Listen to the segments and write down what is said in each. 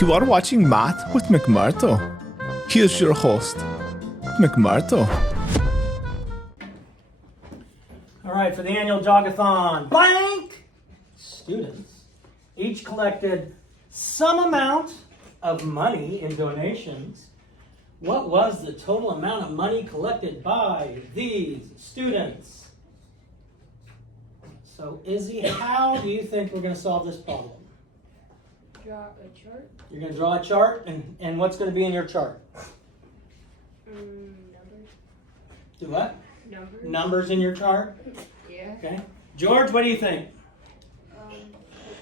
You are watching Math with McMurdo. Here's your host, McMurdo. All right, for the annual jogathon, blank students each collected some amount of money in donations. What was the total amount of money collected by these students? So, Izzy, how do you think we're going to solve this problem? Draw a chart. You're going to draw a chart, and what's going to be in your chart? Numbers. Do what? Numbers. Numbers in your chart? Yeah. Okay. George, what do you think?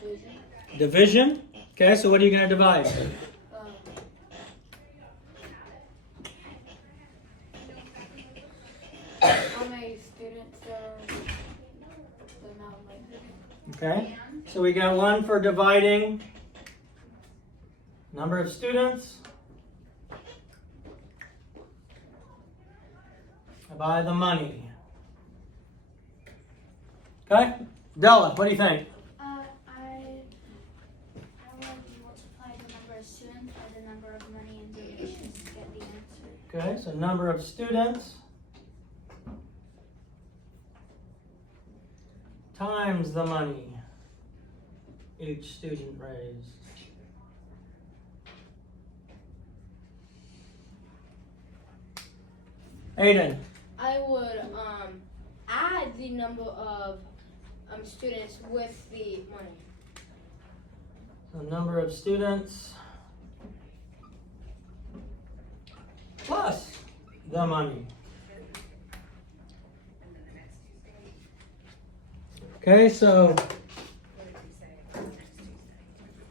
Division. Division? Okay, so what are you going to divide? How many students are the amount of money? Okay, so we got one for dividing number of students by the money. Okay, Della, what do you think? I would multiply the number of students by the number of money and donations to get the answer. Okay, so number of students times the money each student raised. Aiden. I would add the number of students with the money. The number of students plus the money. Okay, so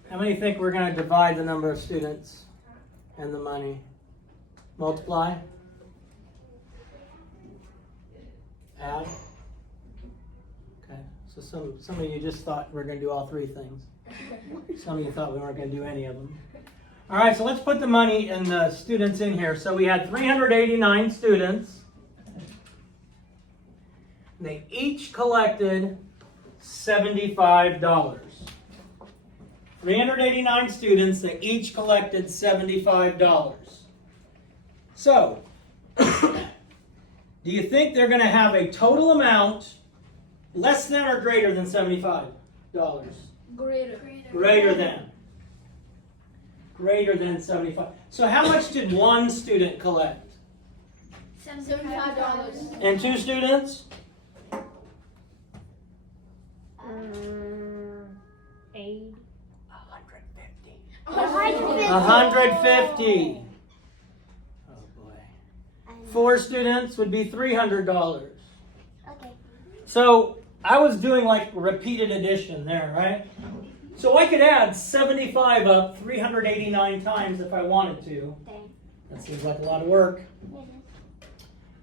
how many think we're going to divide the number of students and the money? Multiply? Add? Okay, so some of you just thought we were going to do all three things. Some of you thought we weren't going to do any of them. All right, so let's put the money and the students in here. So we had 389 students. They each collected $75. 389 students, they each collected $75. So, do you think they're going to have a total amount less than or greater than $75? Greater. Greater than. Greater than 75. So how much did one student collect? $75. And two students? 80. 150. 150. Oh boy. Four students would be $300. Okay. So I was doing like repeated addition there, right? So I could add 75 up 389 times if I wanted to. Dang. That seems like a lot of work.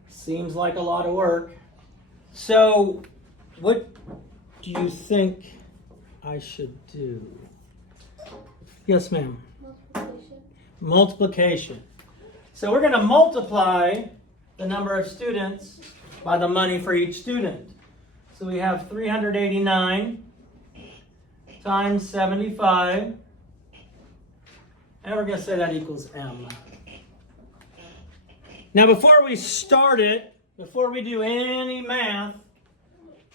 Seems like a lot of work. So what do you think I should do? Yes, ma'am. Multiplication. So we're going to multiply the number of students by the money for each student. So we have 389 times 75. And we're going to say that equals M. Now before we start it, before we do any math,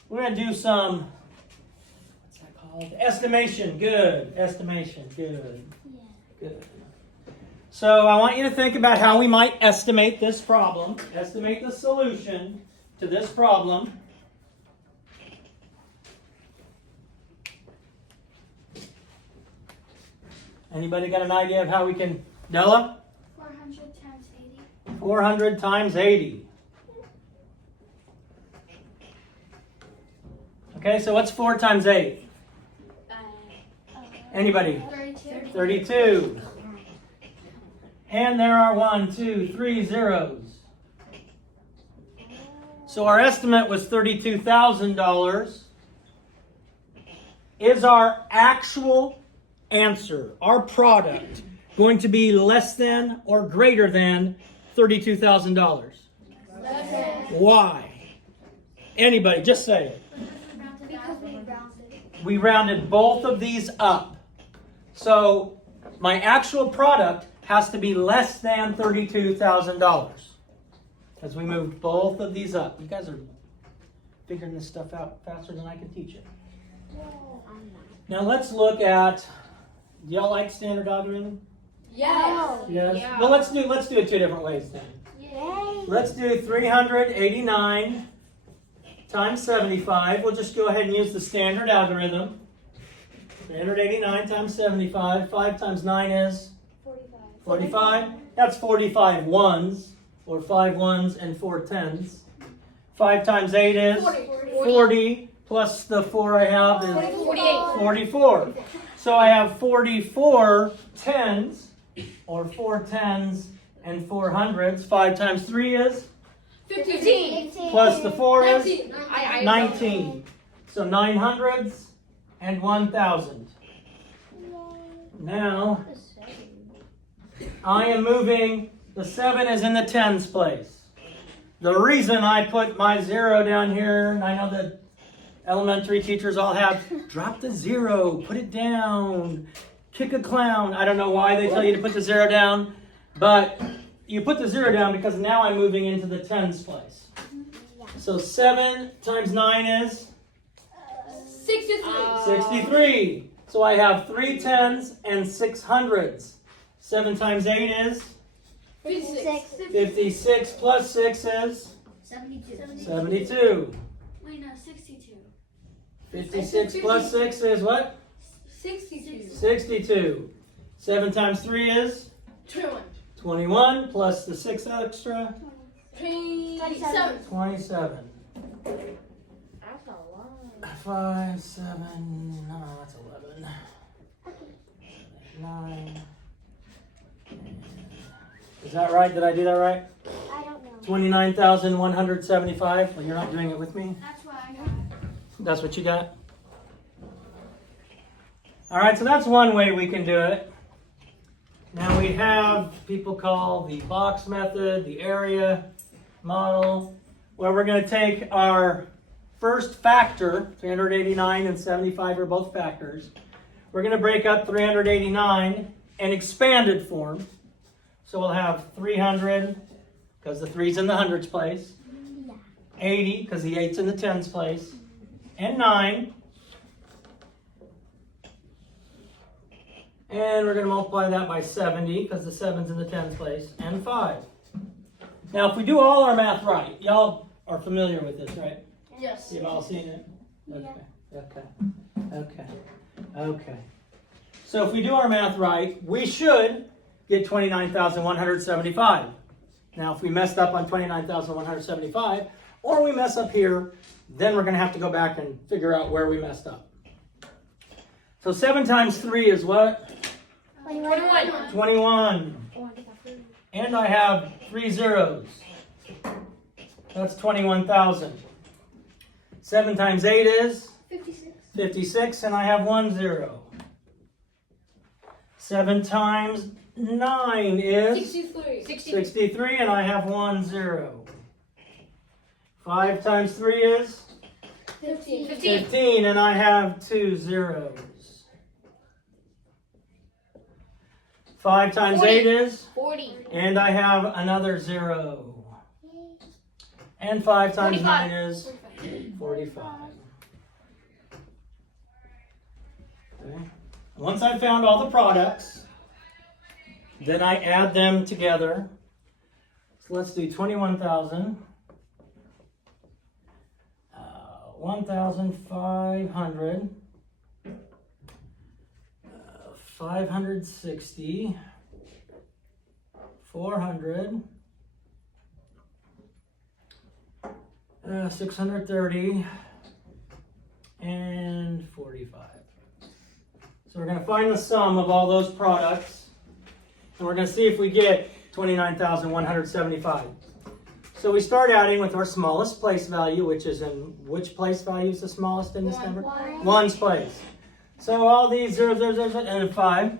we're going to do some, what's that called? Estimation. Good. Estimation. Good. Good. So I want you to think about how we might estimate this problem, estimate the solution to this problem. Anybody got an idea of how we can, Della? 400 times 80. 400 times 80. Okay, so what's 4 times 8? Anybody? 32. 32. And there are 1, 2, 3 zeros. So our estimate was $32,000. Is our actual answer, our product, going to be less than or greater than $32,000? Why? Anybody, just say it. Because we rounded. We rounded both of these up. So my actual product has to be less than $32,000. Because we moved both of these up. You guys are figuring this stuff out faster than I can teach it. Now let's look at, do y'all like standard algorithm? Yes. Yes. Yeah. Well, let's do it two different ways then. Yay. Let's do 389 times 75. We'll just go ahead and use the standard algorithm. 389 times 75. 5 times 9 is 45. That's 45 ones, or 5 ones and 4 tens. 5 times 8 is 40, plus the 4 I have is 48. 44. So I have 44 tens, or 4 tens and 4 hundreds. 5 times 3 is 15. plus the 4 is 19. 19. So 9 hundreds and 1,000. Now, I am moving, the 7 is in the tens place. The reason I put my 0 down here, and I know that elementary teachers all have, drop the 0, put it down, kick a clown. I don't know why they tell you to put the 0 down, but you put the 0 down because now I'm moving into the tens place. So 7 times 9 is 63. 63. So I have 3 tens and 6 hundreds. 7 times 8 is 56. 56, plus 6 is 72. Wait, no, 62. 56 plus 6 is what? 62. 62. 7 times 3 is 21. 21, plus the 6 extra, 27. 27. That's a lot. 5, 7, no, that's 11. 9. Is that right? Did I do that right? I don't know. 29,175. Well, you're not doing it with me. That's what I got. That's what you got? All right, so that's one way we can do it. Now we have people call the box method, the area model, where we're going to take our first factor, 389 and 75 are both factors. We're going to break up 389 in expanded form. So we'll have 300, because the 3's in the hundreds place. 80, because the 8's in the tens place. And 9. And we're going to multiply that by 70, because the 7's in the tens place. And 5. Now, if we do all our math right, y'all are familiar with this, right? Yes. You've all seen it? Okay. So if we do our math right, we should get 29,175. Now, if we messed up on 29,175, or we mess up here, then we're going to have to go back and figure out where we messed up. So 7 times 3 is what? 21. 21. And I have 3 zeros. That's 21,000. 7 times 8 is 56, and I have 1 0. 7 times 9 is 63, and I have 1 0. 5 times 3 is 15, and I have 2 zeros. 5 times 8 is 40. and I have another 0. And 5 times 9 is 45. Okay. Once I've found all the products, then I add them together. So let's do 21,000, 1,500, 560, 400, 630, and 45. So we're going to find the sum of all those products, and we're going to see if we get 29,175. So we start adding with our smallest place value, which is in which place value is the smallest in this number? One's place. So all these zeros, and a 5.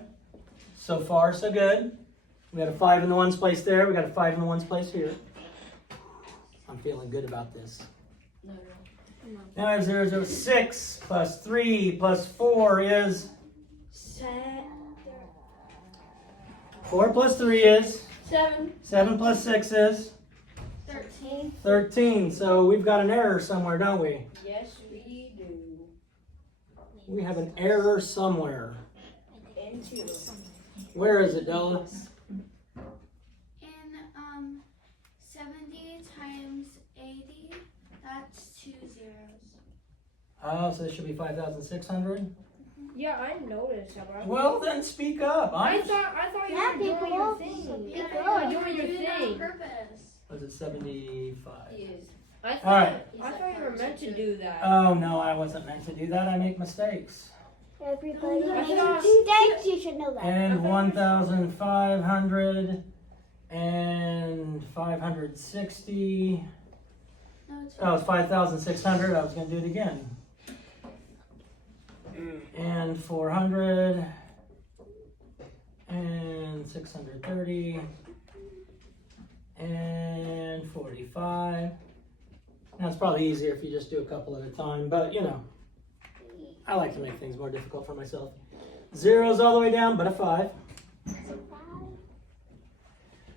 So far, so good. We got a 5 in the ones place there. We got a 5 in the ones place here. I'm feeling good about this. Now I have 0, 0, 6 plus 3 plus 4 is 4 plus 3 is? 7. 7 plus 6 is? 13. 13. So we've got an error somewhere, don't we? Yes, we do. We have an error somewhere. And 2. Where is it, Della? In 70 times 80, that's 2 zeros. Oh, so this should be 5,600? Yeah, I noticed. Well, then speak up. I thought you Yeah, were doing people. your thing. Yeah, Oh, you doing your did it on thing. purpose. Was it 75? I All thought right. you were meant to do that. Oh, no, I wasn't meant to do that. I make mistakes. Everybody I makes thought- mistakes, you should know that. And 1,500 and 560. No, it's Oh, it's 5,600. I was going to do it again. And 400 and 630 and 45. Now it's probably easier if you just do a couple at a time, but you know, I like to make things more difficult for myself. Zeros all the way down, but a 5.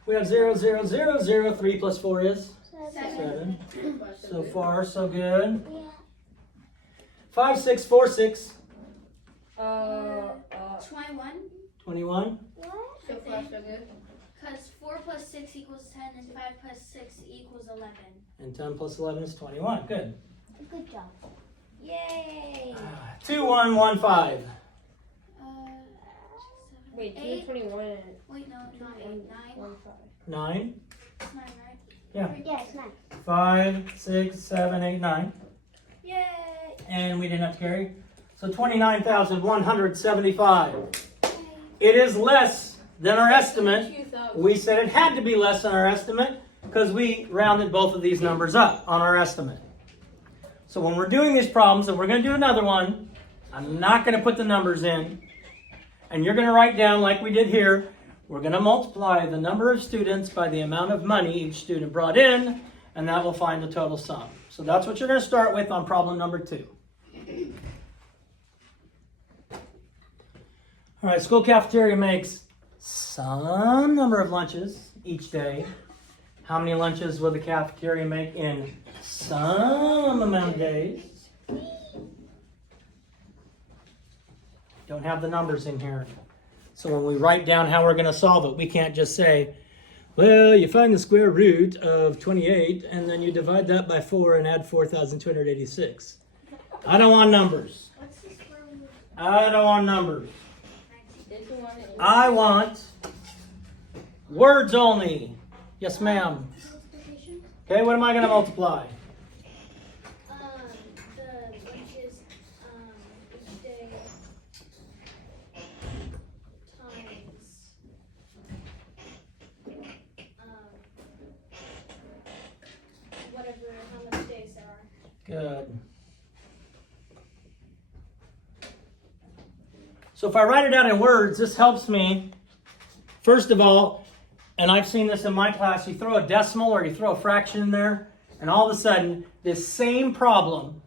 We have 0, 0, 0, 0. 3 plus 4 is 7. So far, so good. 5, 6, 4, 6. 21. 21. So far, so good. Because 4 plus 6 equals 10 and 5 plus 6 equals 11. And 10 plus 11 is 21. Good. Good job. Yay! 2, 1, 1, 5. Wait, 2 8. 21. Wait, no, not 8. 9. 1 5. 9. It's 9, right? Yeah. Yeah, it's 9. 5, 6, 7, 8, 9. Yay! And we didn't have to carry. So 29,175. It is less than our estimate. 2,000. We said it had to be less than our estimate because we rounded both of these numbers up on our estimate. So when we're doing these problems, and we're going to do another one, I'm not going to put the numbers in. And you're going to write down like we did here. We're going to multiply the number of students by the amount of money each student brought in, and that will find the total sum. So that's what you're going to start with on problem number 2. All right, school cafeteria makes some number of lunches each day. How many lunches will the cafeteria make in some amount of days? Don't have the numbers in here. So when we write down how we're going to solve it, we can't just say, well, you find the square root of 28 and then you divide that by 4 and add 4,286. I don't want numbers. What's the square root? I don't want numbers. Did you want it? I want words only. Yes, ma'am. Multiplication? Okay, what am I going to multiply? The lunches, each day times, whatever, how many days there are. Good. So if I write it out in words, this helps me. First of all, and I've seen this in my class, you throw a decimal or you throw a fraction in there, and all of a sudden, this same problem,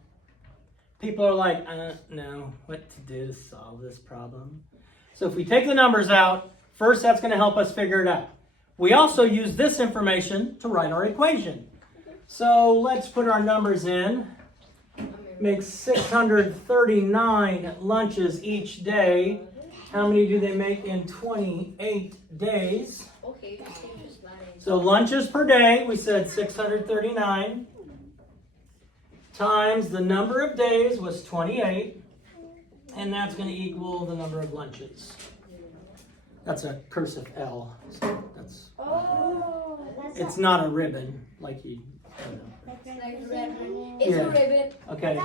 people are like, no, what to do to solve this problem? So if we take the numbers out, first that's going to help us figure it out. We also use this information to write our equation. So let's put our numbers in. Makes 639 lunches each day. How many do they make in 28 days? Okay, you can just line it. So lunches per day, we said 639 times the number of days was 28, and that's going to equal the number of lunches. That's a cursive L. So that's Oh, it's not a ribbon like you. I don't know. it's Yeah. a ribbon. Okay.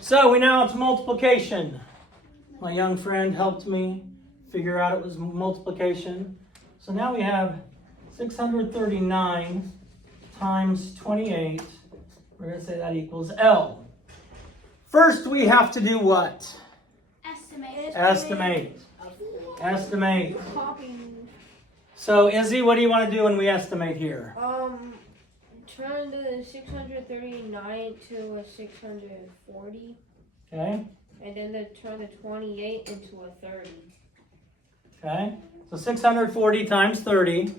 So we now it's multiplication. My young friend helped me figure out it was multiplication. So now we have 639 times 28. We're going to say that equals L. First we have to do what? Estimate. Estimate. Copying. So Izzy, what do you want to do when we estimate here? Turn the 639 to a 640, Okay. and then turn the 28 into a 30. Okay. So 640 times 30.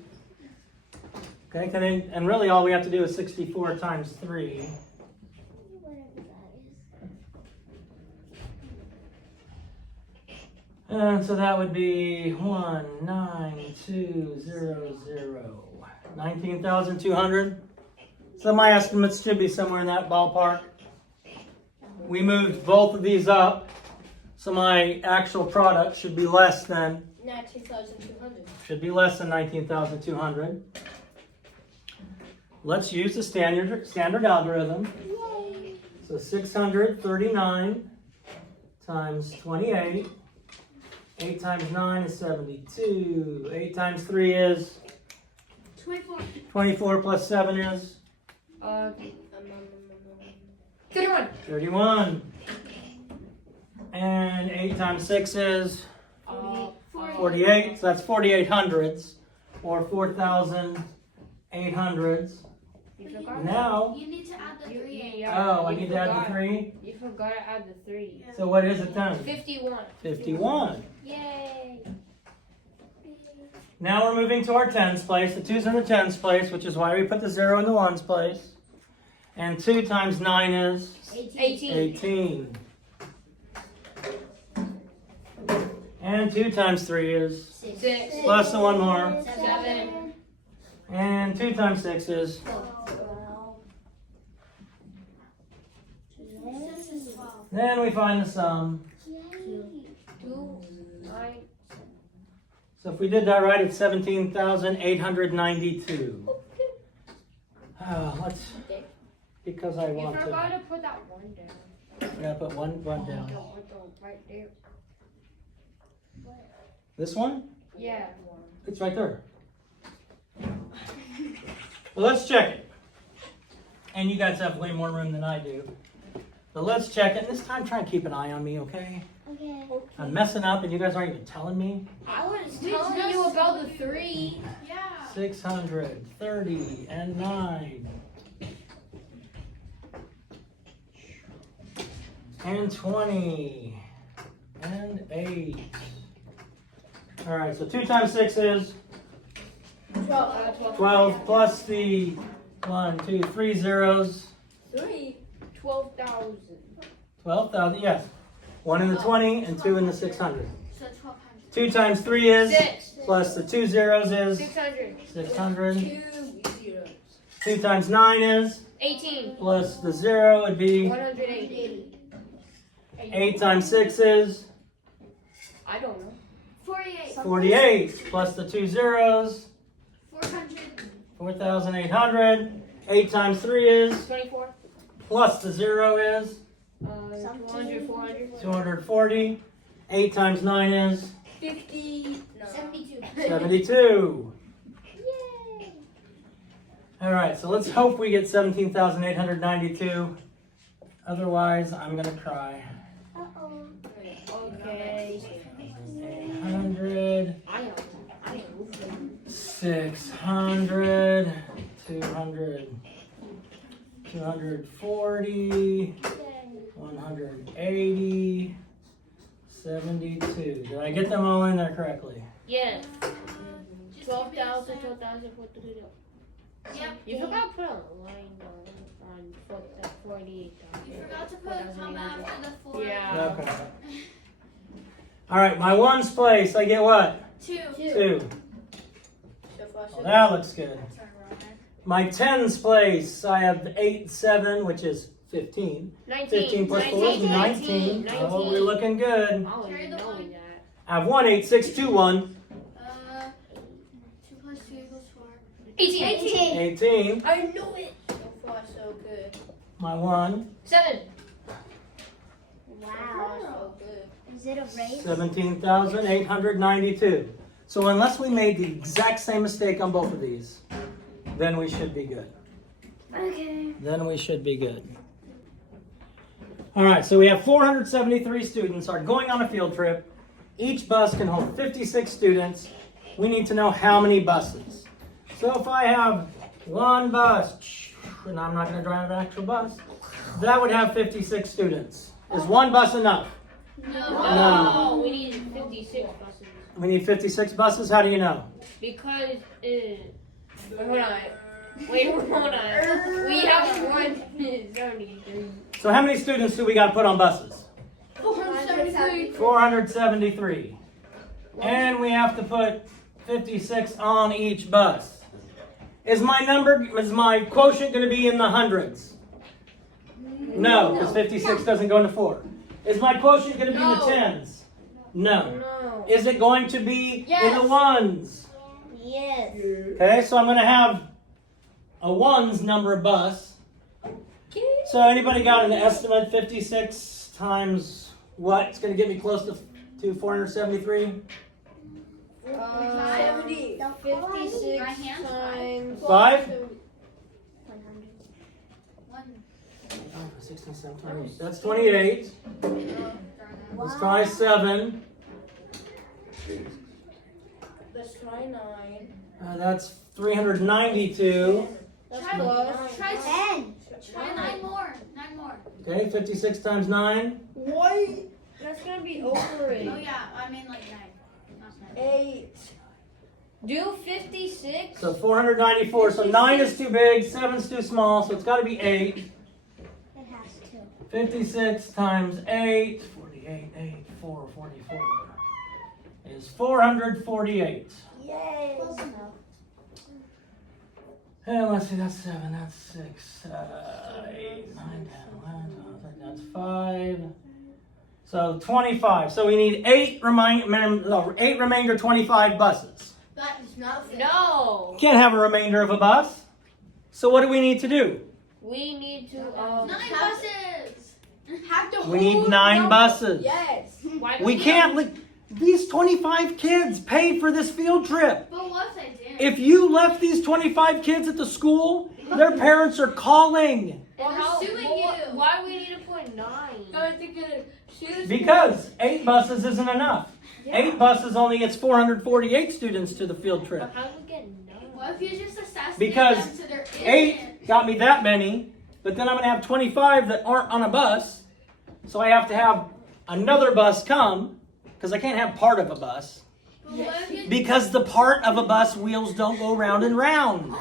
Okay, and really all we have to do is 64 times 3. And so that would be 19200. 19,200. So my estimates should be somewhere in that ballpark. We moved both of these up, so my actual product should be less than 19,200. 19,200. Let's use the standard algorithm. So 639 times 28. 8 times 9 is 72. 8 times 3 is 24. 24 plus 7 is 31. 31. And 8 times 6 is 48. So that's 4,800s or 4,800s. You forgot. Now, You need to add the 3. oh, I need to add the 3. You forgot to add the 3. So what is it then? 51. 51. Yay. Now we're moving to our tens place. The 2's in the tens place, which is why we put the 0 in the ones place. And 2 times 9 is 18. 18. And 2 times 3 is 6. plus the 1 more. 7. And 2 times 6 is 12. This is 12. then we find the sum. 2. 9. So if we did that right, it's 17,892. Let's, because I You want forgot to. to put that 1 down. We gotta put one down. Right there. This one? Yeah. It's right there. Well, let's check it. And you guys have way more room than I do. But let's check it. This time, try and keep an eye on me, okay? Okay. I'm messing up and you guys aren't even telling me. I was telling you about the 3. Yeah. 630 and 9. And 20. And 8. All right, so 2 times 6 is 12. 12 plus the 1, 2, 3 zeros. 3. 12,000. 12,000, yes. 1 in the 20 and 2 in the 600. So 1200. 2 times 3 is 6. plus the 2 zeros is 600. 600. 2 zeros. 2 times 9 is 18. plus the 0 would be 180. 8 times 6 is I don't know. 48. 48 plus the 2 zeros 400. 4,800. 8 times 3 is 24. plus the 0 is 200, 400. 240. 8 times 9 is 50. No. 72. 72. Yay. All right, so let's hope we get 17,892. Otherwise, I'm going to cry. Uh-oh. Okay. 800, I know. 600, 200, 240, Yay. 180, 72. Did I get them all in there correctly? Yeah. Just 12,000, give me a 12,000, 4,000. sec. Yep. You forgot to put a line on 48,000. You forgot to put a comma after the 4. Yeah. Okay. All right, my ones place, I get what? 2. 2. Well, that looks good. My tens place, I have 8, 7, which is 15. 19. 15 plus 4 is 19. Oh, we're looking good. I Carry wasn't the knowing one. that. I have 1, 8, 6, 2, 1. 2 plus 2 equals 4. 18. 18. I knew it. So far, so good. My 1. 7. Wow. So good. Is it a race? 17,892. So unless we made the exact same mistake on both of these, then we should be good. Okay. Then we should be good. All right, so we have 473 students are going on a field trip. Each bus can hold 56 students. We need to know how many buses. So if I have one bus, and I'm not going to drive an actual bus, that would have 56 students. Is one bus enough? No, we need 56 buses. We need 56 buses. How do you know? Because hold on. Wait, hold on. We have 173. So how many students do we got to put on buses? 473. 473. And we have to put 56 on each bus. Is my quotient going to be in the hundreds? No, because 56 doesn't go into 4. Is my quotient going to be in the No. tens? No. No. Is it going to be in Yes. the ones? Yes. Okay, so I'm going to have a ones number bus. So anybody got an estimate? 56 times what? It's going to get me close to 473? 70. 56 My hand's times 5? 1. 16, 17, 28. That's 28. Let's try 7. Let's try 9. That's 392. That's Try- plus. Try 10. Try 9 more. 9 more. Okay, 56 times 9. What? That's gonna be over Oh it. yeah, I mean like 9. Not 9. 8. Do 56. So 494. So 9 is too big, 7's too small, so it's got to be 8. It has to. 56 times 8, 48, 8, 4, 44 is 448. Yay. Close enough. And let's see, that's 7, that's 6, 8, 9, 10, 11, 12, that's 5. So 25. So we need 8 remainder 25 buses. That is nothing. No. Can't have a remainder of a bus. So what do we need to do? We need to 9 buses. have to We need 9 buses. Yes. Why do We can't. These 25 kids paid for this field trip. But what if I didn't? If you left these 25 kids at the school, their parents are calling. Well, They're suing you. Why do we need to put 9? I think it is. Because 8 buses isn't enough. 8 buses only gets 448 students to the field trip. How do we get 9? What if you just assassinate Because them to their 8 got me that many, but then I'm going to have 25 that aren't on a bus. So I have to have another bus come, because I can't have part of a bus. But what if you Because the part of a bus wheels don't go round and round.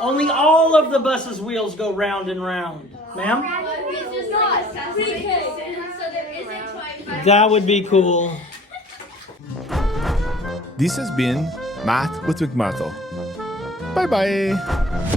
Only all of the bus's wheels go round and round. Ma'am? What if you just like assassinate the students so there isn't 25? That would be cool. This has been Math with McMurtle. Bye bye.